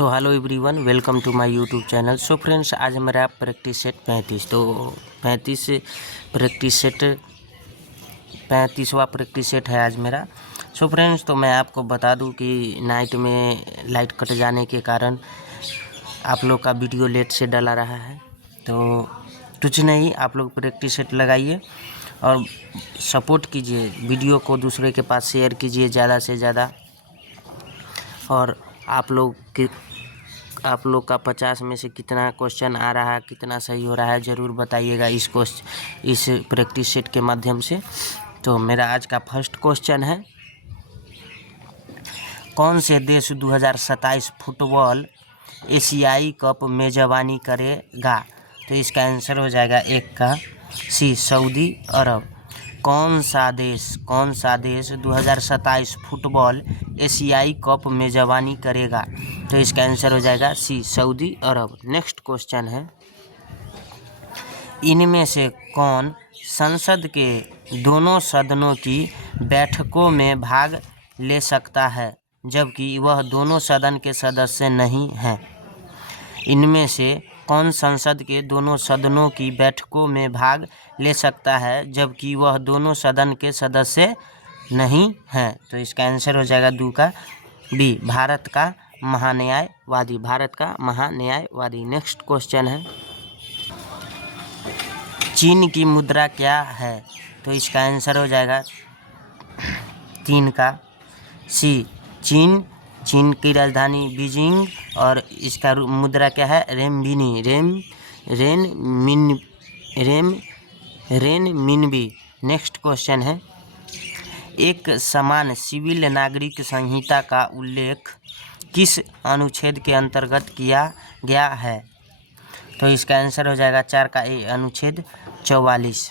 So hello everyone, welcome to my YouTube channel. So friends, आज मेरा practice set 35 तो 35 practice set 35वां practice set है आज मेरा। सो फ्रेंड्स, तो मैं आपको बता दूं कि नाइट में लाइट कट जाने के कारण आप लोग का वीडियो लेट से डला रहा है। तो कुछ नहीं, आप लोग प्रैक्टिस सेट लगाइए और सपोर्ट कीजिए, वीडियो को दूसरे के पास शेयर कीजिए ज़्यादा से ज़्यादा। और आप लोग का 50 में से कितना क्वेश्चन आ रहा है, कितना सही हो रहा है, ज़रूर बताइएगा इस प्रैक्टिस सेट के माध्यम से। तो मेरा आज का फर्स्ट क्वेश्चन है, कौन से देश 2027 फुटबॉल एशियाई कप मेज़बानी करेगा? तो इसका आंसर हो जाएगा एक का सी, सऊदी अरब। कौन सा देश 2027 फुटबॉल एशियाई कप मेज़बानी करेगा? तो इसका आंसर हो जाएगा सी, सऊदी अरब। नेक्स्ट क्वेश्चन है, इनमें से कौन संसद के दोनों सदनों की बैठकों में भाग ले सकता है जबकि वह दोनों सदन के सदस्य नहीं हैं? इनमें से कौन संसद के दोनों सदनों की बैठकों में भाग ले सकता है जबकि वह दोनों सदन के सदस्य नहीं हैं? तो इसका आंसर हो जाएगा दू का बी, भारत का महान्यायवादी। नेक्स्ट क्वेश्चन है, चीन की मुद्रा क्या है? तो इसका आंसर हो जाएगा 3 का सी, चीन की राजधानी बीजिंग और इसका मुद्रा क्या है? रेनमिनबी। नेक्स्ट क्वेश्चन है, एक समान सिविल नागरिक संहिता का उल्लेख किस अनुच्छेद के अंतर्गत किया गया है? तो इसका आंसर हो जाएगा 4 का ए, अनुच्छेद 44।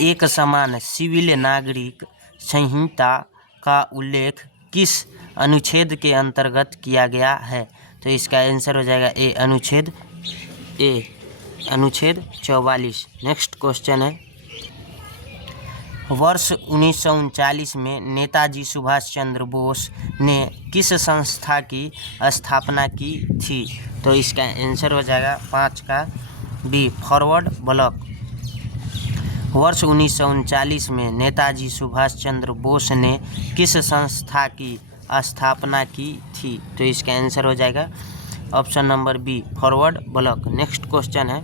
एक समान सिविल नागरिक संहिता का उल्लेख किस अनुच्छेद के अंतर्गत किया गया है? तो इसका आंसर हो जाएगा ए, अनुच्छेद 44। नेक्स्ट क्वेश्चन है, वर्ष 1939 में नेताजी सुभाष चंद्र बोस ने किस संस्था की स्थापना की थी? तो इसका आंसर हो जाएगा 5 का बी, फॉरवर्ड ब्लॉक। वर्ष 1939 में नेताजी सुभाष चंद्र बोस ने किस संस्था की स्थापना की थी? तो इसका आंसर हो जाएगा option number B, forward block. Next question है,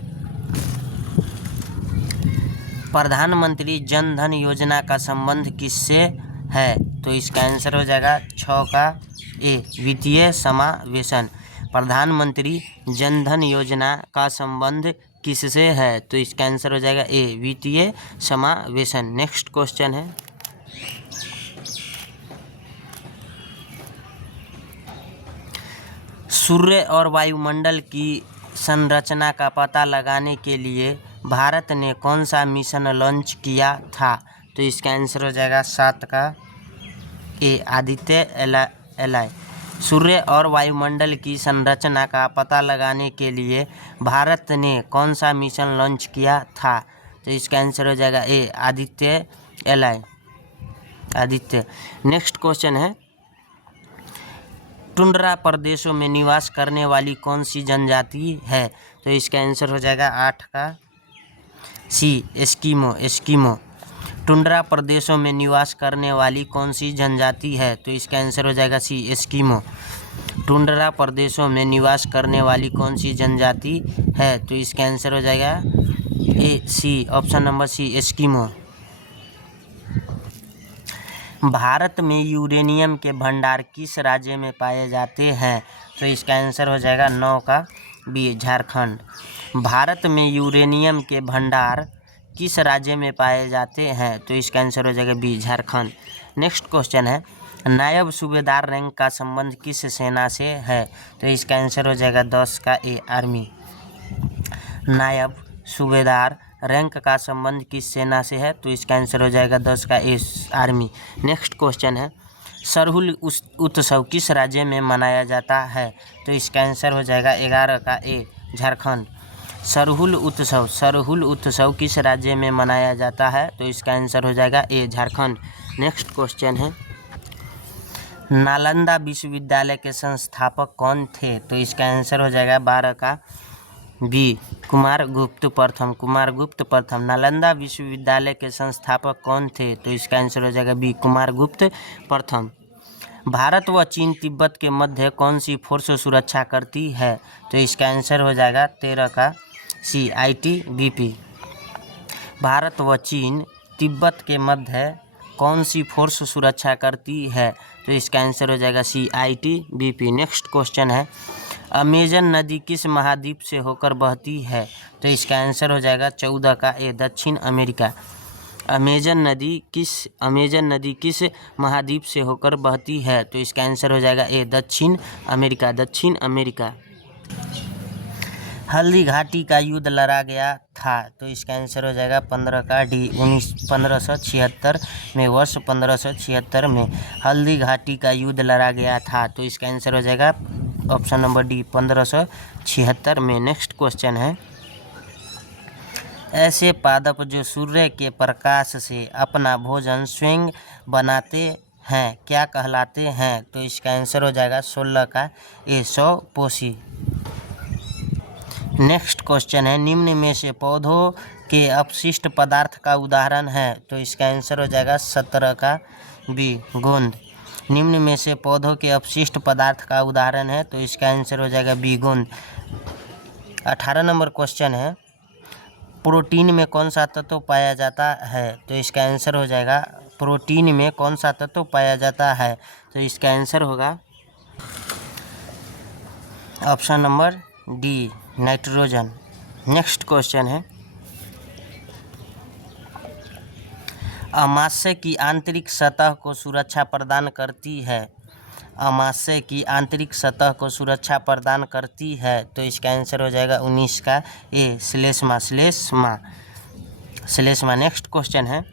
प्रधानमंत्री जन धन योजना का संबंध किससे है? तो इसका आंसर हो जाएगा 6 का ए, वित्तीय समावेशन। प्रधानमंत्री जन धन योजना का संबंध किससे है? तो इसका आंसर हो जाएगा ए, वित्तीय समावेशन। नेक्स्ट क्वेश्चन है, सूर्य और वायुमंडल की संरचना का पता लगाने के लिए भारत ने कौन सा मिशन लॉन्च किया था? तो इसका आंसर हो जाएगा 7 का ए, आदित्य एल। सूर्य और वायुमंडल की संरचना का पता लगाने के लिए भारत ने कौन सा मिशन लॉन्च किया था? तो इसका आंसर हो जाएगा ए, आदित्य एल। नेक्स्ट क्वेश्चन है, टुंड्रा प्रदेशों में निवास करने वाली कौन सी जनजाति है? तो इसका आंसर हो जाएगा 8 का सी, एस्किमो। टुंड्रा प्रदेशों में निवास करने वाली कौन सी जनजाति है? तो इसका आंसर हो जाएगा सी, एस्किमो। टुंड्रा प्रदेशों में निवास करने वाली कौन सी जनजाति है? तो इसका आंसर हो जाएगा A, C, option number C, Eskimo. Bharat में यूरेनियम के भंडार किस राज्य में पाए जाते हैं? तो इसका आंसर हो जाएगा 9 का बी, झारखंड। भारत में यूरेनियम के भंडार किस राज्य में पाए जाते हैं? तो इसका आंसर हो जाएगा बी, झारखंड। नेक्स्ट क्वेश्चन है, नायब सूबेदार रैंक का संबंध किस सेना से है? तो इसका आंसर हो जाएगा 10 का ए, आर्मी। नायब सूबेदार रैंक का संबंध किस सेना से है? तो इसका आंसर हो जाएगा 10 का ए, आर्मी। नेक्स्ट क्वेश्चन है, सरहुल उत्सव किस राज्य में मनाया जाता है? तो इसका आंसर हो जाएगा 11 का ए, झारखंड। सरहुल उत्सव किस राज्य में मनाया जाता है? तो इसका आंसर हो जाएगा ए, झारखंड। नेक्स्ट क्वेश्चन है, नालंदा विश्वविद्यालय के संस्थापक कौन थे? तो इसका आंसर हो जाएगा 12 का बी, कुमारगुप्त प्रथम। कुमारगुप्त प्रथम। नालंदा विश्वविद्यालय के संस्थापक कौन थे? तो इसका आंसर हो जाएगा बी, कुमारगुप्त प्रथम। भारत व चीन तिब्बत के मध्य कौन सी फोर्स सुरक्षा करती है? तो इसका आंसर हो जाएगा 13 का सी, ITBP। भारत व चीन तिब्बत के मध्य कौन सी फोर्स सुरक्षा करती है? तो इसका आंसर हो जाएगा सी, ITBP। नेक्स्ट क्वेश्चन है, अमेजन नदी किस महाद्वीप से होकर बहती है? तो इसका आंसर हो जाएगा 14 का ए, दक्षिण अमेरिका। अमेजन नदी किस महाद्वीप से होकर बहती है? तो इसका आंसर हो जाएगा ए, दक्षिण अमेरिका। दक्षिण अमेरिका। हल्दी घाटी का युद्ध लड़ा गया था? तो इसका आंसर हो जाएगा 15 का डी, 1576 में। वर्ष 1576 में हल्दी घाटी का युद्ध लड़ा गया था। तो इसका आंसर हो जाएगा ऑप्शन नंबर डी, 1576 में। नेक्स्ट क्वेश्चन है, ऐसे पादप जो सूर्य के प्रकाश से अपना भोजन स्वयं बनाते हैं क्या कहलाते हैं? तो इसका आंसर हो जाएगा 16 का ए, स्वपोषी। नेक्स्ट क्वेश्चन है, निम्न में से पौधों के अपशिष्ट पदार्थ का उदाहरण है? तो इसका आंसर हो जाएगा 17 का बी, गोंद। निम्न में से पौधों के अपशिष्ट पदार्थ का उदाहरण है? तो इसका आंसर हो जाएगा बी, गोंद। 18 नंबर क्वेश्चन है, प्रोटीन में कौन सा तत्व पाया जाता है? तो इसका आंसर हो जाएगा, प्रोटीन में कौन सा तत्व पाया जाता है? तो इसका आंसर होगा option number D, nitrogen. Next question है, अमाशय की आंतरिक सतह को सुरक्षा प्रदान करती है? अमाशय की आंतरिक सतह को सुरक्षा प्रदान करती है? तो इसका आंसर हो जाएगा 19 का ए, श्लेष्मा। नेक्स्ट क्वेश्चन है,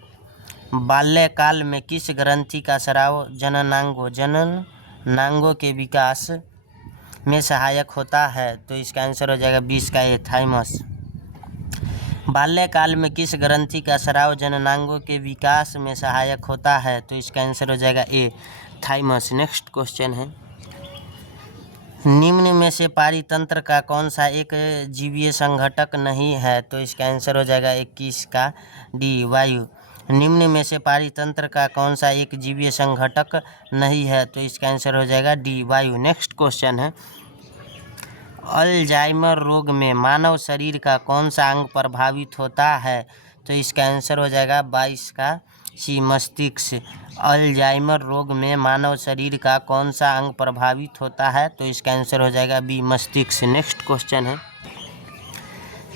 बाल्यकाल में किस ग्रंथि का स्राव जननांगों के विकास में सहायक होता है? तो इसका आंसर हो जाएगा 20 का ए, थाइमस। बाल्यकाल में किस ग्रंथि का स्राव जननांगों के विकास में सहायक होता है? तो इसका आंसर हो जाएगा ए, थाइमस। नेक्स्ट क्वेश्चन है, निम्न में से पारितंत्र का कौन सा एक जीवीय संघटक नहीं है? तो इसका आंसर हो जाएगा 21 का डी, वायु। निम्न में से पारितंत्र का कौन सा एक जीवीय संघटक नहीं है? तो इसका आंसर हो जाएगा डी, वायु। नेक्स्ट क्वेश्चन है, अल्जाइमर रोग में मानव शरीर का कौन सा अंग प्रभावित होता है? तो इसका आंसर हो जाएगा 22 का सी, मस्तिष्क। अल्जाइमर रोग में मानव शरीर का कौन सा अंग प्रभावित होता है? तो इसका आंसर हो जाएगा बी, मस्तिष्क। नेक्स्ट क्वेश्चन है,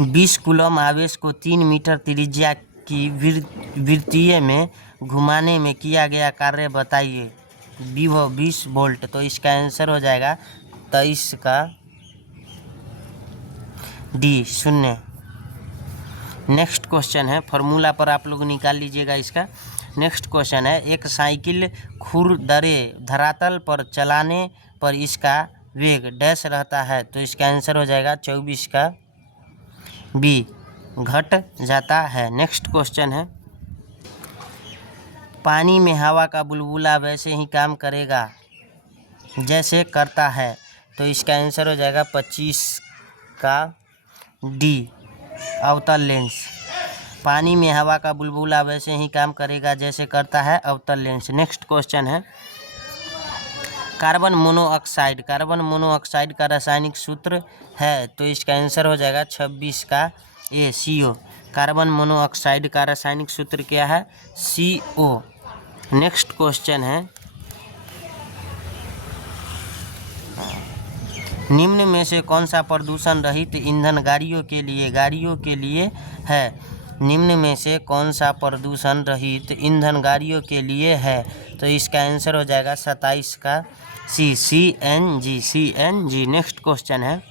20 कूलम आवेश को 3 मीटर त्रिज्या की वृत्तीय में घुमाने में किया गया कार्य बताइए। विभव 20 वोल्ट। तो इसका आंसर हो जाएगा 23 का डी, 0। नेक्स्ट क्वेश्चन है, फार्मूला पर आप लोग निकाल लीजिएगा इसका। नेक्स्ट क्वेश्चन है, एक साइकिल खुरदरे धरातल पर चलाने पर इसका वेग डैश रहता है? तो इसका आंसर हो जाएगा 24 का बी, घट जाता है। नेक्स्ट क्वेश्चन है, पानी में हवा का बुलबुला वैसे ही काम करेगा जैसे करता है? तो इसका आंसर हो जाएगा 25 का डी, अवतल लेंस। पानी में हवा का बुलबुला वैसे ही काम करेगा जैसे करता है अवतल लेंस। नेक्स्ट क्वेश्चन है, कार्बन मोनोऑक्साइड का रासायनिक सूत्र है? तो इसका आंसर हो जाएगा 26 का ए, CO। कार्बन मोनोऑक्साइड का रासायनिक सूत्र क्या है? CO। नेक्स्ट क्वेश्चन है, निम्न में से कौन सा प्रदूषण रहित ईंधन गाड़ियों के लिए है? निम्न में से कौन सा प्रदूषण रहित ईंधन गाड़ियों के लिए है? तो इसका आंसर हो जाएगा 27 का सी, CNG। नेक्स्ट क्वेश्चन है,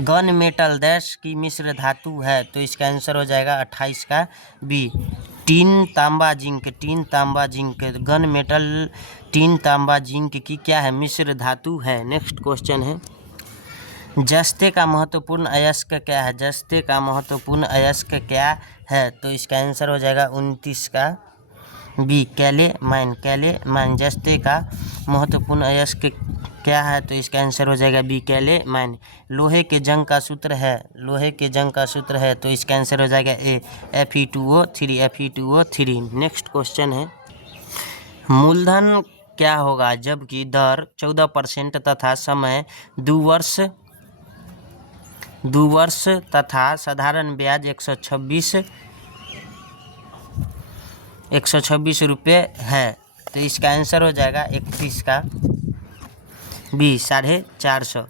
गन मेटल डैश की मिश्र धातु है? तो इसका आंसर हो जाएगा 28 का बी, टीन तांबा जिंक। गन मेटल टीन तांबा जिंक की क्या है? मिश्र धातु है। नेक्स्ट क्वेश्चन है, जस्ते का महत्वपूर्ण अयस्क क्या है? तो इसका आंसर हो जाएगा 29 का बी कैलेमाइन जस्ते का महत्वपूर्ण अयस्क क्या है? तो इसका आंसर हो जाएगा बी कैलेमाइन। लोहे के जंग का सूत्र है तो इसका आंसर हो जाएगा ए Fe2O3। नेक्स्ट क्वेश्चन है, मूलधन क्या होगा जबकि दर 14% तथा समय 2 वर्ष तथा साधारण ब्याज 126 रुपये है? तो इसका आंसर हो जाएगा 31 का बी 450।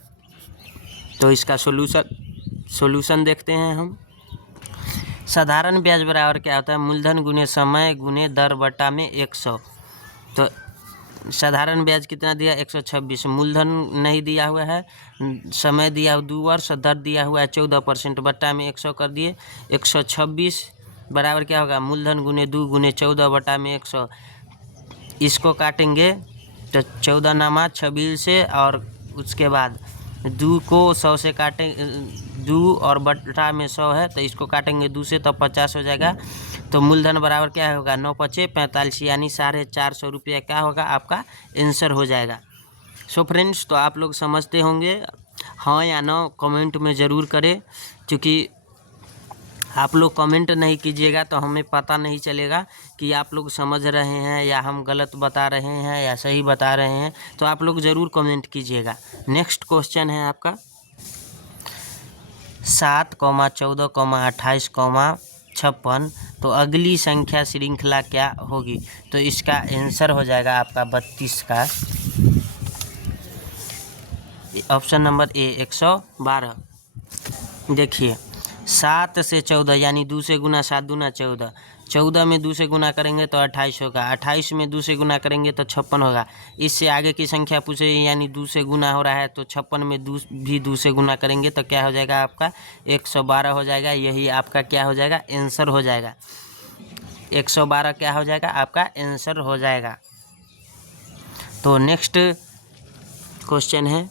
तो इसका सॉल्यूशन देखते हैं हम। साधारण ब्याज बराबर क्या होता है? मूलधन गुने समय गुने दर बटा में 100। तो साधारण ब्याज कितना दिया? 126। मूलधन नहीं दिया हुआ है, समय दिया हुआ 2 वर्ष, दर दिया हुआ है 14%, बट्टा में 100 कर दिए। 126 बराबर क्या होगा? मूलधन गुने 2 गुने 14 बटा में 100। इसको काटेंगे तो 14 नामा 26 से, और उसके बाद 2 को 100 से काटें, 2 और बटा में 100 है तो इसको काटेंगे 2 से तो 50 हो जाएगा। तो मूलधन बराबर क्या होगा? 9 पचे 45 यानी 450 रुपया क्या होगा? आपका आंसर हो जाएगा। सो फ्रेंड्स, तो आप लोग समझते होंगे, हाँ या ना कमेंट में ज़रूर करें, क्योंकि आप लोग कमेंट नहीं कीजिएगा तो हमें पता नहीं चलेगा कि आप लोग समझ रहे हैं या हम गलत बता रहे हैं या सही बता रहे हैं। तो आप लोग ज़रूर कमेंट कीजिएगा। नेक्स्ट क्वेश्चन है आपका 7, 14, 28, 56। तो अगली संख्या श्रृंखला क्या होगी? तो इसका आंसर हो जाएगा आपका 32 का ऑप्शन नंबर ए 112। देखिए 7 से 14 यानी 2 से गुना 7 दूना 14, 14 में 2 से गुना करेंगे तो 28 होगा, 28 में 2 से गुना करेंगे तो 56 होगा। इससे आगे की संख्या पूछे यानी 2 से गुना हो रहा है तो 56 में 2 से गुना करेंगे तो क्या हो जाएगा? आपका 112 हो जाएगा। यही आपका क्या हो जाएगा? आंसर हो जाएगा। 112 क्या हो जाएगा? आपका आंसर हो जाएगा। तो नेक्स्ट क्वेश्चन है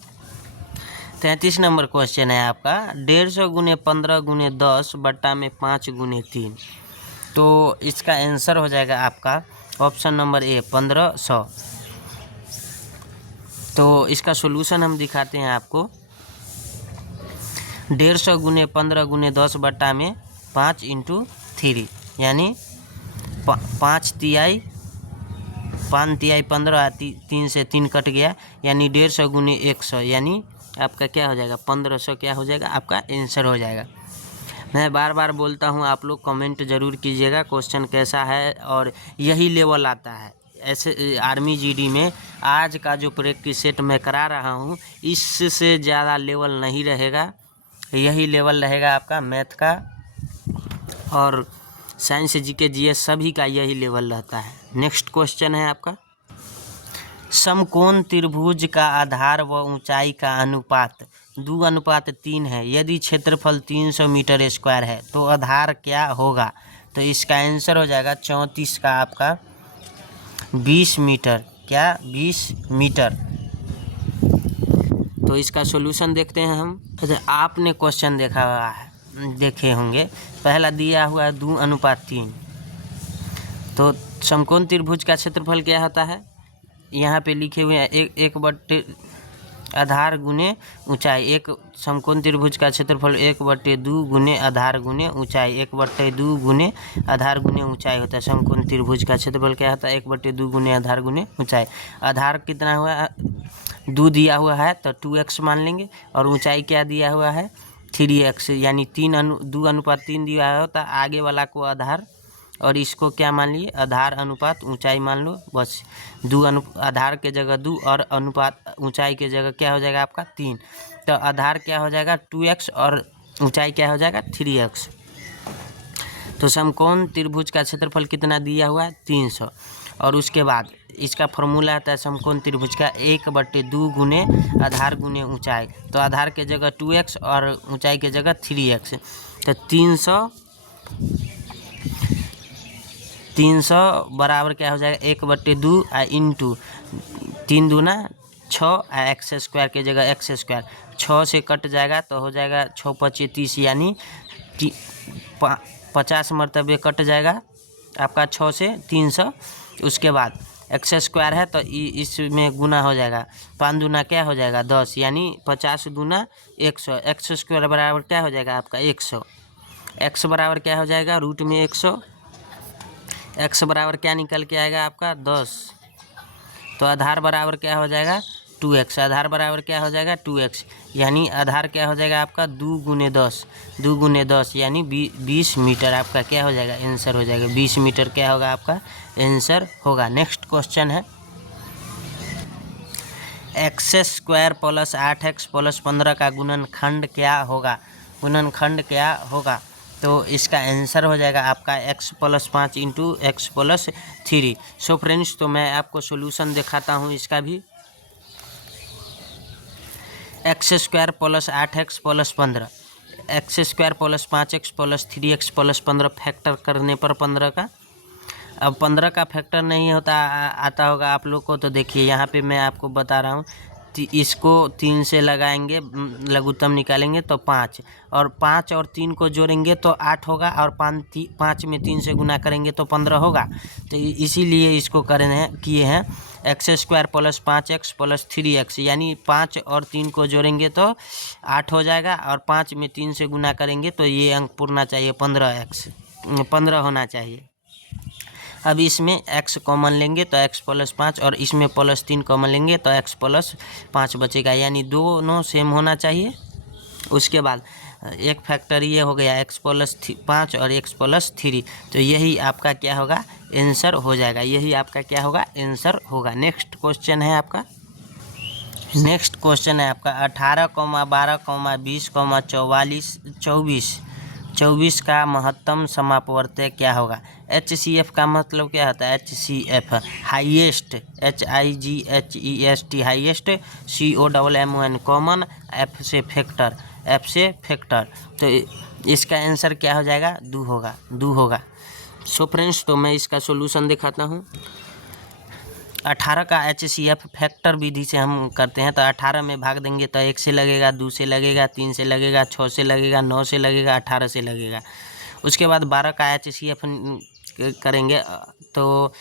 33 नंबर क्वेश्चन है आपका 150 गुने 15 गुने 10 बट्टा में 5 गुने 3। तो इसका आंसर हो जाएगा आपका ऑप्शन नंबर ए 1500। तो इसका सॉल्यूशन हम दिखाते हैं आपको। 150 गुने 15 गुने 10 बट्टा में 5 × 3 यानी 5 तिहाई 15, 3 से 3 कट गया यानी 150 गुने 100 यानी आपका क्या हो जाएगा? 1500 क्या हो जाएगा? आपका आंसर हो जाएगा। मैं बार बार बोलता हूँ, आप लोग कमेंट ज़रूर कीजिएगा क्वेश्चन कैसा है, और यही लेवल आता है ऐसे आर्मी जीडी में। आज का जो प्रैक्टिस सेट मैं करा रहा हूँ इससे ज़्यादा लेवल नहीं रहेगा, यही लेवल रहेगा आपका मैथ का, और साइंस जीके जीएस सभी का यही लेवल रहता है। नेक्स्ट क्वेश्चन है आपका समकोण त्रिभुज का आधार व ऊंचाई का अनुपात 2:3 है। यदि क्षेत्रफल 300 मीटर स्क्वायर है तो आधार क्या होगा? तो इसका आंसर हो जाएगा 34 का आपका 20 मीटर। क्या? 20 मीटर। तो इसका सॉल्यूशन देखते हैं हम। आपने क्वेश्चन देखे होंगे, पहला दिया हुआ है 2:3। तो समकोण त्रिभुज का क्षेत्रफल क्या होता है? यहाँ पे लिखे हुए हैं एक बट्टे आधार गुने ऊंचाई। एक समकोण त्रिभुज का क्षेत्रफल 1/2 गुने आधार गुने ऊंचाई, 1/2 गुने आधार गुने ऊंचाई होता है। समकोण त्रिभुज का क्षेत्रफल क्या होता है? 1/2 गुने आधार गुने ऊंचाई। आधार कितना हुआ है? 2 दिया हुआ है तो 2x मान लेंगे, और ऊंचाई क्या दिया हुआ है? 3x यानी 2:3 दिया है तो आगे वाला को आधार और इसको क्या मान लिए? आधार अनुपात ऊंचाई मान लो। बस आधार के जगह 2 और अनुपात ऊंचाई के जगह क्या हो जाएगा? आपका 3। तो आधार क्या हो जाएगा? 2x और ऊंचाई क्या हो जाएगा? 3x। तो समकोण त्रिभुज का क्षेत्रफल कितना दिया हुआ है? 300। और उसके बाद इसका फॉर्मूला आता है समकोण त्रिभुज का 1/2 गुने आधार गुने ऊंचाई। तो आधार के जगह 2x और ऊंचाई के जगह 3x। तो 300 बराबर क्या हो जाएगा? 1/2 इंटू 3 दूना 6 एक्स स्क्वायर के जगह एक्स स्क्वायर 6 से कट जाएगा तो हो जाएगा 6 × 5 = 30 यानी 50 मरतबे कट जाएगा आपका 6 से 300। उसके बाद एक्स स्क्वायर है तो इसमें गुना हो जाएगा, 5 दूना क्या हो जाएगा 10, यानी 50 दूना 100। एक्स स्क्वायर बराबर क्या हो जाएगा आपका 100। एक्स बराबर क्या हो जाएगा रूट में 100। एक्स बराबर क्या निकल के आएगा आपका 10। तो आधार बराबर क्या हो जाएगा 2x। आधार बराबर क्या हो जाएगा 2x, यानी आधार क्या हो जाएगा आपका 2 गुने 10। 2 गुने 10 यानी 20 मीटर आपका क्या हो जाएगा आंसर हो जाएगा। 20 मीटर क्या होगा आपका आंसर होगा। नेक्स्ट क्वेश्चन है x square plus 8x plus 15 का गुणनखंड क्या होगा। गुणनखंड क्या होगा, तो इसका आंसर हो जाएगा आपका x plus 5 into x plus 3। So friends, तो मैं आपको सोल्यूशन दिखाता हूँ इसका भी। X square plus 8x plus 15, x square plus 5x plus 3x plus 15 factor करने पर 15 का, अब 15 का फैक्टर नहीं होता आता होगा आप लोग को, तो देखिए यहाँ पे मैं आपको बता रहा हूँ। इसको 3 से लगाएंगे, लघुत्तम निकालेंगे तो 5, और 5 और 3 को जोड़ेंगे तो 8 होगा, और 5 में 3 से गुना करेंगे तो 15 होगा। तो इसीलिए इसको किए हैं x square plus 5x plus 3x, यानी 5 और 3 को जोड़ेंगे तो 8 हो जाएगा, और 5 में 3 से गुना करेंगे तो ये अंक पूरना चाहिए 15 होना चाहिए। अब इसमें x कॉमन लेंगे तो x प्लस 5, और इसमें प्लस 3 कॉमन लेंगे तो x प्लस 5 बचेगा, यानी दोनों सेम होना चाहिए। उसके बाद एक फैक्टर ये हो गया x प्लस 5 और x प्लस 3, तो यही आपका क्या होगा आंसर हो जाएगा। यही आपका क्या होगा आंसर होगा। नेक्स्ट क्वेश्चन है आपका 18, 12, 20, 24 का महत्तम समापवर्तय क्या होगा। HCF का मतलब क्या होता है, HCF highest, HIGHEST highest, COMMON common, F से फैक्टर, तो इसका आंसर क्या हो जाएगा 2 होगा। सो फ्रेंड्स, तो मैं इसका सोल्यूशन दिखाता हूँ। 18 का HCF फैक्टर विधि से हम करते हैं, तो 18 में भाग देंगे तो 1 से लगेगा, 2 से लगेगा, 3 से लगेगा, 6 से लगेगा, 9 से लगेगा, 18 से लगेगा। उसके बाद 12 का HCF करेंगे तो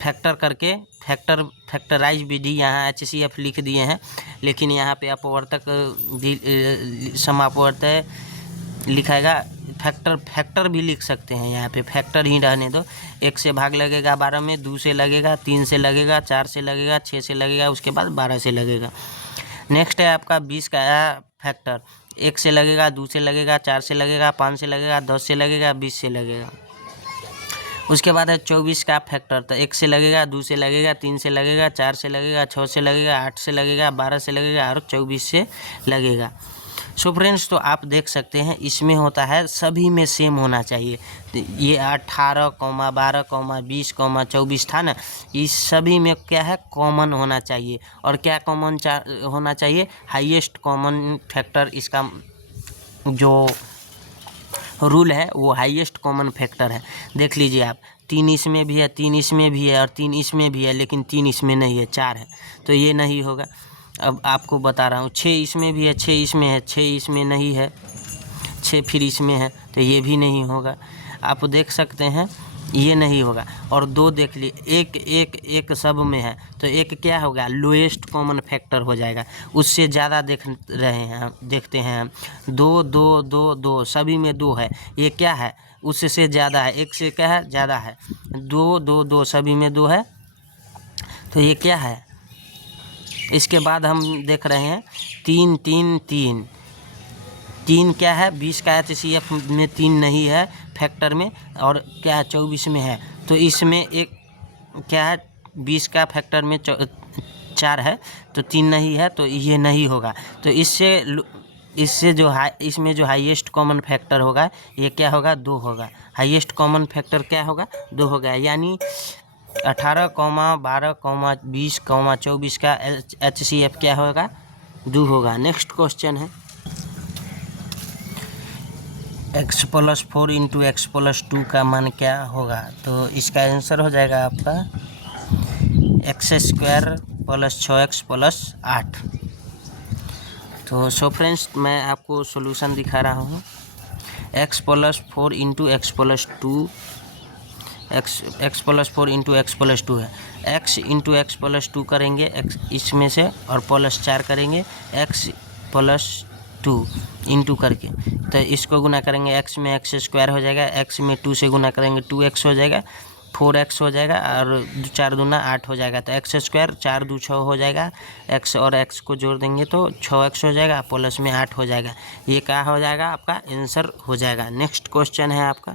फैक्टर करके फैक्टराइज विधि, यहाँ HCF लिख दिए हैं, लेकिन यहाँ पे अपवर्तक समापवर्तय लिखाएगा, फैक्टर भी लिख सकते हैं, यहाँ पे फैक्टर ही रहने दो। 1 से भाग लगेगा 12 में, 2 से लगेगा, 3 से लगेगा, 4 से लगेगा, 6 से लगेगा, उसके बाद 12 से लगेगा। नेक्स्ट है आपका 20 का फैक्टर, 1 से लगेगा, 2 से लगेगा, 4 से लगेगा, 5 से लगेगा, 10 से लगेगा, 20 से लगेगा। उसके बाद है 24 का फैक्टर, तो 1 से लगेगा, 2 से लगेगा, 3 से लगेगा, 4 से लगेगा, 6 से लगेगा, 8 से लगेगा, 12 से लगेगा और 24 से लगेगा। सो फ्रेंड्स, तो आप देख सकते हैं इसमें होता है सभी में सेम होना चाहिए। ये 18, 12, 20, 24 था ना, इस सभी में क्या है कॉमन होना चाहिए। और क्या कॉमन होना चाहिए, हाईएस्ट कॉमन फैक्टर, इसका जो रूल है वो हाईएस्ट कॉमन फैक्टर है। देख लीजिए आप, 3 इसमें भी है, 3 इसमें भी है और 3 इसमें भी है, लेकिन 3 इसमें नहीं है, 4 है, तो ये नहीं होगा। अब आपको बता रहा हूँ 6 इसमें भी है, 6 इसमें है, 6 इसमें नहीं है, 6 फिर इसमें है, तो ये भी नहीं होगा। आप देख सकते हैं ये नहीं होगा। और 2 देख लिए, एक सब में है, तो एक क्या होगा लोएस्ट कॉमन फैक्टर हो जाएगा, उससे ज़्यादा देखते हैं हम। 2 2 2 2 सभी में 2 है, ये क्या है उससे ज़्यादा है, एक से क्या है ज़्यादा है। 2 2 2 सभी में 2 है, तो ये क्या है। इसके बाद हम देख रहे हैं 3 3 3 3 क्या है, 20 का HCF में 3 नहीं है फैक्टर में, और क्या है 24 में है, तो इसमें एक क्या है 20 का फैक्टर में 4 है, तो 3 नहीं है, तो ये नहीं होगा। तो इससे जो इसमें जो हाईएस्ट कॉमन फैक्टर होगा ये क्या होगा 2 होगा। हाईएस्ट कॉमन फैक्टर क्या होगा 2 होगा, यानी 18, 12, 20, 24 का HCF क्या होगा 2 होगा। नेक्स्ट क्वेश्चन है x plus 4 into x plus 2 का मान क्या होगा। तो इसका आंसर हो जाएगा आपका x square plus 6x plus 8। तो सो फ्रेंड्स, मैं आपको सॉल्यूशन दिखा रहा हूँ। x plus 4 into x plus 2 x plus 4 into x plus 2 है, एक्स इंटू एक्स प्लस 2 करेंगे एक्स इसमें से और प्लस 4 करेंगे एक्स प्लस 2 इंटू करके, तो इसको गुना करेंगे एक्स में एक्स स्क्वायर हो जाएगा, एक्स में 2 से गुना करेंगे 2x हो जाएगा, 4x हो जाएगा और 4 दूना 8 हो जाएगा, तो एक्स स्क्वायर 4 2 6 हो जाएगा, एक्स और एक्स को जोड़ देंगे तो 6x हो जाएगा, प्लस में 8 हो जाएगा। ये क्या हो जाएगा आपका आंसर हो जाएगा। नेक्स्ट क्वेश्चन है आपका,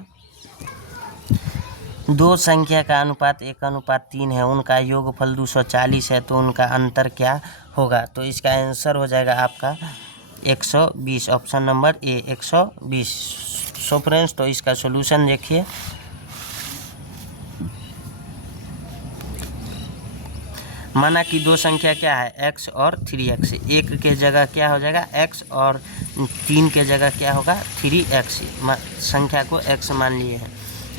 दो संख्या का अनुपात 1:3 है, उनका योगफल 240 है, तो उनका अंतर क्या होगा? तो इसका आंसर हो जाएगा आपका 120, option number A 120। So friends, तो इसका सॉल्यूशन देखिए, माना कि दो संख्या क्या है x और 3x, एक के जगह क्या हो जाएगा x और 3 के जगह क्या होगा 3x, संख्या को x मान लिए हैं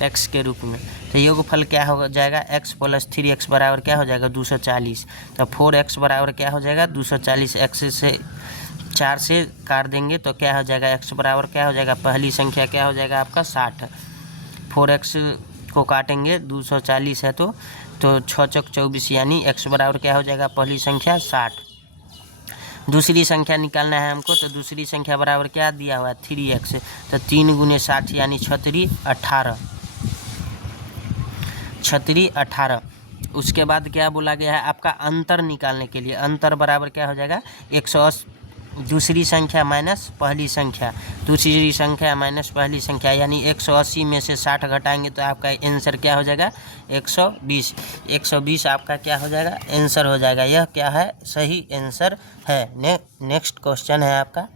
x के रूप में, तो योगफल क्या हो जाएगा x प्लस 3x बराबर क्या हो जाएगा 240, तो 4x बराबर क्या हो जाएगा 240, x से 4 से काट देंगे तो क्या हो जाएगा x बराबर क्या हो जाएगा, पहली संख्या क्या हो जाएगा आपका 60, 4x को काटेंगे 240 है तो 6 चौक 24, यानी x बराबर क्या हो जाएगा पहली संख्या 60। दूसरी संख्या निकालना है हमको, तो दूसरी संख्या बराबर क्या दिया हुआ है 3x, तो 3 गुने 60 यानी 36 18। उसके बाद क्या बोला गया है आपका अंतर निकालने के लिए, अंतर बराबर क्या हो जाएगा 180, दूसरी संख्या माइनस पहली संख्या, दूसरी संख्या माइनस पहली संख्या, यानी 180 में से 60 घटाएंगे तो आपका आंसर क्या हो जाएगा 120। 120 आपका क्या हो जाएगा आंसर हो जाएगा। यह क्या है सही आंसर है। नेक्स्ट क्वेश्चन है आपका,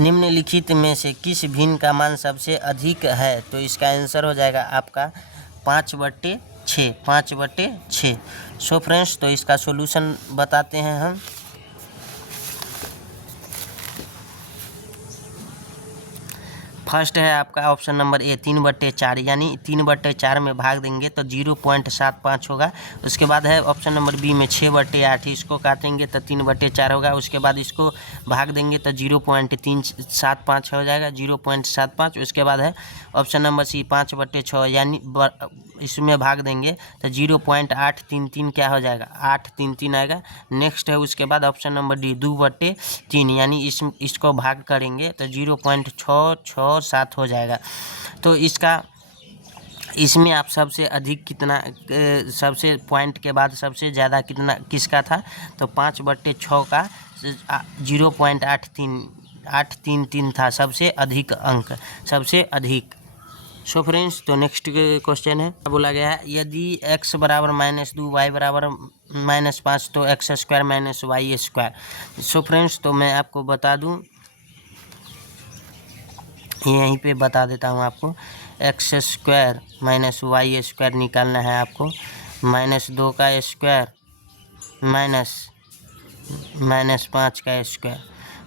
निम्नलिखित में से किस भिन्न का मान सबसे अधिक है? तो इसका आंसर हो जाएगा आपका 5/6, 5/6। सो फ्रेंड्स, तो इसका सॉल्यूशन बताते हैं हम। फर्स्ट है आपका ऑप्शन नंबर ए 3/4, यानी 3/4 में भाग देंगे तो 0.75 होगा। उसके बाद है ऑप्शन नंबर बी में 6/8, इसको काटेंगे तो 3/4 होगा। उसके बाद इसको भाग देंगे तो 0.375 हो जाएगा, 0.75। उसके बाद है ऑप्शन नंबर सी 5/6, यानी इसमें भाग देंगे तो 0.833 क्या हो जाएगा 833 आएगा। नेक्स्ट है उसके बाद ऑप्शन नंबर डी 2/3, यानी इसको भाग करेंगे तो 0.667 हो जाएगा। तो इसमें आप सबसे अधिक कितना, सबसे पॉइंट के बाद सबसे ज़्यादा कितना किसका था? तो 5/6 का 0.833 था सबसे अधिक अंक, सबसे अधिक। सो फ्रेंड्स, तो नेक्स्ट क्वेश्चन है, बोला गया है यदि x बराबर -2 y बराबर -5 तो x² - y²। सो फ्रेंड्स, तो मैं आपको बता दूं, यहीं पे बता देता हूं आपको, x² - y² निकालना है आपको, -2 का स्क्वायर -5 का स्क्वायर,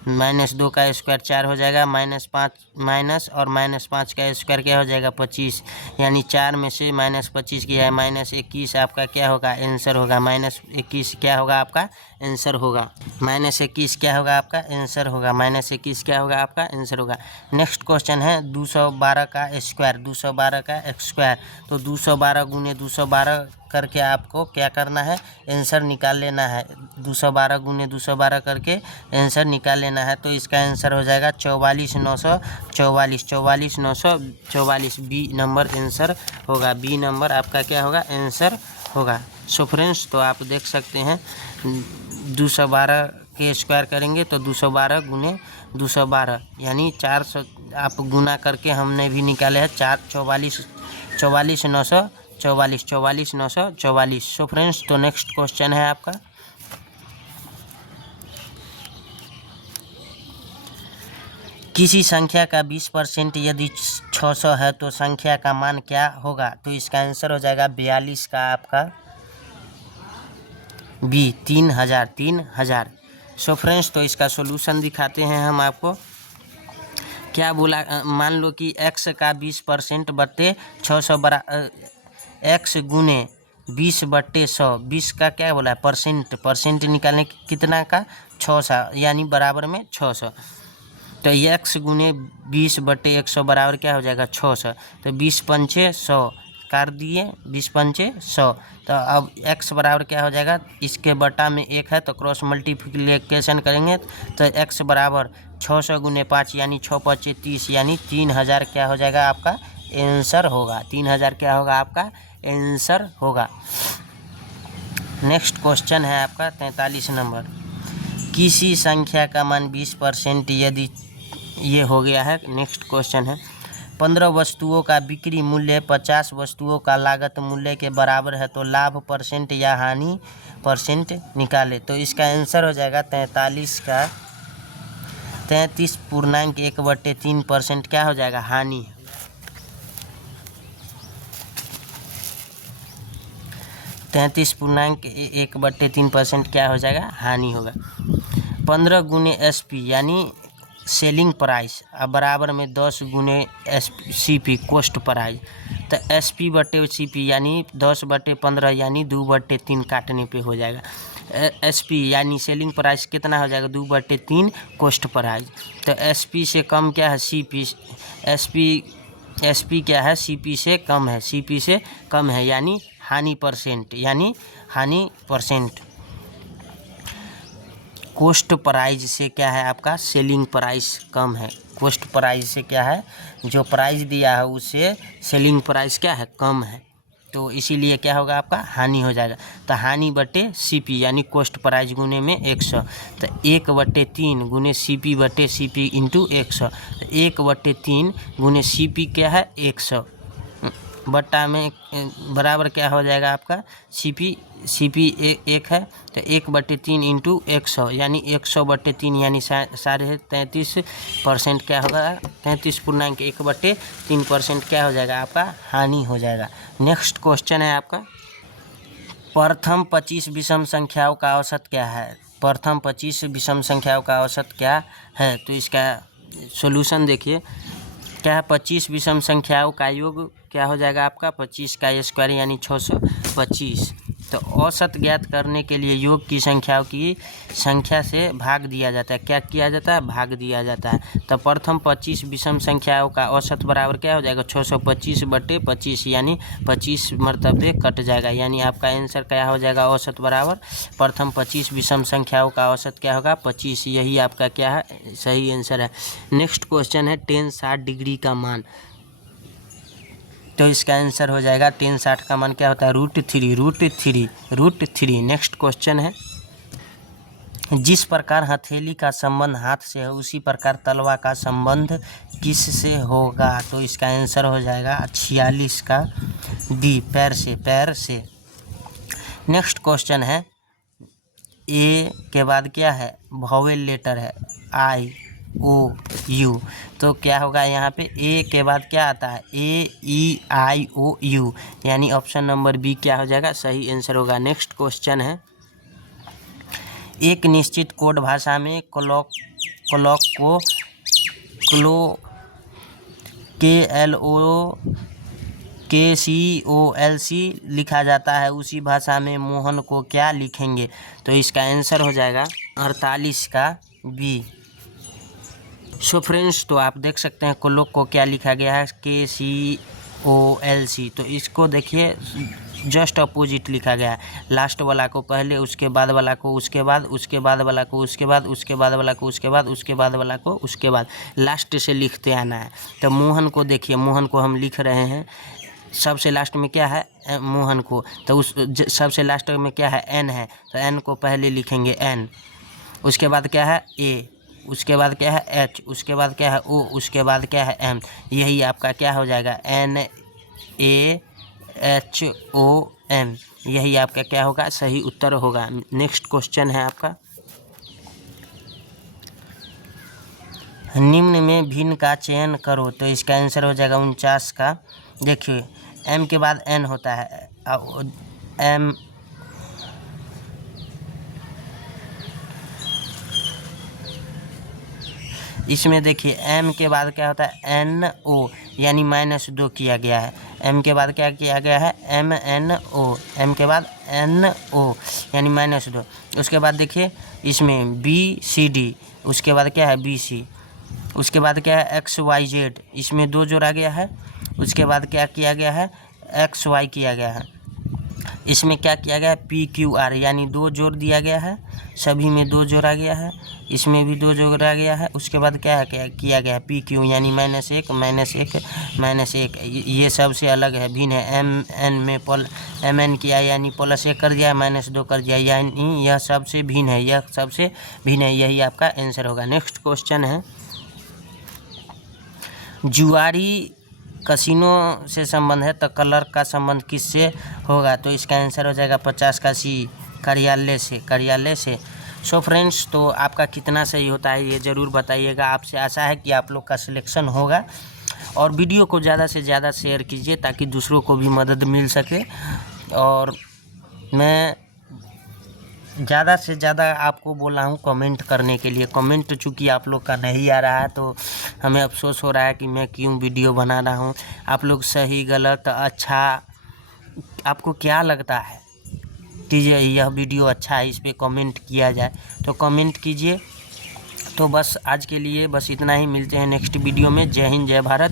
-2 का स्क्वायर 4 हो जाएगा, -5 माइनस और -5 का स्क्वायर क्या हो जाएगा 25, यानी 4 में से -25 किया है -21 आपका क्या होगा आंसर होगा, -21 क्या होगा आपका आंसर होगा, -21 क्या होगा आपका आंसर होगा, -21 क्या होगा आपका आंसर होगा। नेक्स्ट क्वेश्चन है 212 का स्क्वायर, 212 का स्क्वायर, तो 212 गुने 212 करके आपको क्या करना है आंसर निकाल लेना है, 212 गुने 212 करके आंसर निकाल लेना है। तो इसका आंसर हो जाएगा 44,944, 44,944 बी नंबर आंसर होगा, बी नंबर आपका क्या होगा आंसर होगा। सो फ्रेंड्स, तो आप देख सकते हैं 212 के स्क्वायर करेंगे तो 212 गुने 212, यानी 400 आप गुना करके हमने भी निकाले हैं 44,944। सो फ्रेंड्स, तो नेक्स्ट क्वेश्चन है आपका, किसी संख्या का 20% यदि 600 है तो संख्या का मान क्या होगा? तो इसका आंसर हो जाएगा 42 का आपका बी 3000। सो फ्रेंड्स, तो इसका सॉल्यूशन दिखाते हैं हम आपको। क्या बोला, मान लो कि x का 20% बटे 600 x गुने 20/100, 20 का क्या बोला है परसेंट निकालने कितना का 600, यानी बराबर में 600। तो x गुने 20/100 बराबर क्या हो जाएगा 600। तो 20 पंचे 100 कर दिए, 20 पंचे 100। तो अब x बराबर क्या हो जाएगा, इसके बटा में 1 है तो क्रॉस मल्टीप्लिकेशन करेंगे तो x बराबर 600 गुने 5 यानी 6 5 30 यानी 3000 क्या हो जाएगा आपका आंसर होगा। 3000 क्या होगा आपका आंसर होगा। नेक्स्ट क्वेश्चन है आपका 43 नंबर। किसी संख्या का मान 20% यदि ये हो गया है। नेक्स्ट क्वेश्चन है 15 वस्तुओं का बिक्री मूल्य 50 वस्तुओं का लागत मूल्य के बराबर है तो लाभ परसेंट या हानि परसेंट निकाले। तो इसका आंसर हो जाएगा 43 का 33.1/3% क्या हो जाएगा हानि। 33.1/3% क्या हो जाएगा हानि होगा। 15 गुने SP यानी सेलिंग प्राइस बराबर में 10 गुने CP कॉस्ट प्राइस। तो SP/CP यानी 10/15 यानी 2/3 काटने पे हो जाएगा। SP यानी सेलिंग प्राइस कितना हो जाएगा 2/3 कॉस्ट प्राइस। तो SP से कम क्या है CP। SP क्या है CP से कम है, CP से कम है यानी हानि परसेंट, यानी हानि परसेंट। कॉस्ट प्राइस से क्या है आपका सेलिंग प्राइस कम है। कॉस्ट प्राइस से क्या है जो प्राइस दिया है उससे सेलिंग प्राइस क्या है कम है, तो इसीलिए क्या होगा आपका हानि हो जाएगा। तो हानि बटे CP यानी कॉस्ट प्राइस गुने में 100। तो 1/3 गुने CP/CP इंटू 100। तो 1/3 गुने CP क्या है 100 बट्टा में बराबर क्या हो जाएगा आपका CP 1 है। तो 1/3 इंटू 100 यानी 100/3 यानी 33% क्या होगा 33.1/3% क्या हो जाएगा आपका हानि हो जाएगा। नेक्स्ट क्वेश्चन है आपका प्रथम 25 विषम संख्याओं का औसत क्या है। प्रथम 25 विषम संख्याओं का औसत क्या है। तो इसका सॉल्यूशन देखिए क्या है 25 विषम संख्याओं का योग क्या हो जाएगा आपका 25 का स्क्वायर यानी 625। तो औसत ज्ञात करने के लिए योग की संख्याओं की संख्या से भाग दिया जाता है। क्या किया जाता है भाग दिया जाता है। तो प्रथम 25 विषम संख्याओं का औसत बराबर क्या हो जाएगा 625/25 यानी 25 मरतबे कट जाएगा यानी आपका आंसर क्या हो जाएगा औसत बराबर प्रथम 25 विषम संख्याओं का औसत क्या होगा 25। यही आपका क्या है सही आंसर है। नेक्स्ट क्वेश्चन है tan 60 डिग्री का मान। तो इसका आंसर हो जाएगा tan 60 का मान क्या होता है √3। नेक्स्ट क्वेश्चन है जिस प्रकार हथेली का संबंध हाथ से है उसी प्रकार तलवा का संबंध किस से होगा। तो इसका आंसर हो जाएगा 46 का D पैर से। नेक्स्ट क्वेश्चन है A के बाद क्या है वोवेल लेटर है I-O-U। तो क्या होगा यहाँ पे A के बाद क्या आता है A-E-I-O-U यानी ऑप्शन नंबर B क्या हो जाएगा सही आंसर होगा। नेक्स्ट क्वेश्चन है एक निश्चित कोड भाषा में क्लॉक को KLOC लिखा जाता है उसी भाषा में मोहन को क्या लिखेंगे। तो इसका आंसर हो जाएगा 48 का B। सो फ्रेंड्स तो आप देख सकते हैं क्लॉक को क्या लिखा गया है KCOLC। तो इसको देखिए जस्ट अपोजिट लिखा गया है। लास्ट वाला को पहले उसके बाद वाला को उसके बाद उसके बाद वाला को उसके बाद उसके बाद वाला को उसके बाद उसके बाद वाला को उसके बाद लास्ट से लिखते आना है। तो मोहन को देखिए मोहन को हम लिख रहे हैं सबसे लास्ट में क्या है मोहन को। तो उस सबसे लास्ट में क्या है N है तो N को पहले लिखेंगे N। उसके बाद क्या है A, उसके बाद क्या है H, उसके बाद क्या है O, उसके बाद क्या है M। यही आपका क्या हो जाएगा NAHOM। यही आपका क्या होगा सही उत्तर होगा। नेक्स्ट क्वेश्चन है आपका निम्न में भिन्न का चयन करो। तो इसका आंसर हो जाएगा 49 का। देखिए M के बाद N होता है M इसमें देखिए M के बाद क्या होता है NO यानी -2 किया गया है। M के बाद क्या किया गया है MNO, M के बाद NO यानी -2। उसके बाद देखिए इसमें BCD उसके बाद क्या है BC उसके बाद क्या है XYZ, इसमें 2 जोड़ा गया है। उसके बाद क्या किया गया है XY किया गया है। इसमें क्या किया गया है PQR, यानी 2 जोड़ दिया गया है, सभी में 2 जोड़ा गया है, इसमें भी 2 जोड़ा गया है। उसके बाद क्या किया गया है PQ, यानी -1 -1 -1, ये सबसे अलग है, भिन्न है। MN में MN किया यानी +1 कर दिया, -2 कर दिया, यानी यह सबसे भिन्न है, यह सबसे भिन्न है। यही आपका आंसर होगा। नेक्स्ट क्वेश्चन है, जुआरी कसिनो से संबंध है तो कलर का संबंध किससे होगा? तो इसका आंसर हो जाएगा 50 का C, कार्यालय से। सो फ्रेंड्स, तो आपका कितना सही होता है ये ज़रूर बताइएगा। आपसे आशा है कि आप लोग का सिलेक्शन होगा। और वीडियो को ज़्यादा से ज़्यादा शेयर कीजिए ताकि दूसरों को भी मदद मिल सके। और मैं ज़्यादा से ज़्यादा आपको बोला हूँ कमेंट करने के लिए। कमेंट चूँकि आप लोग का नहीं आ रहा है तो हमें अफसोस हो रहा है कि मैं क्यों वीडियो बना रहा हूँ। आप लोग सही गलत अच्छा आपको क्या लगता है कि यह वीडियो अच्छा है, इस पर कमेंट किया जाए तो कमेंट कीजिए। तो बस आज के लिए बस इतना ही, मिलते हैं नेक्स्ट वीडियो में। जय हिंद, जय भारत।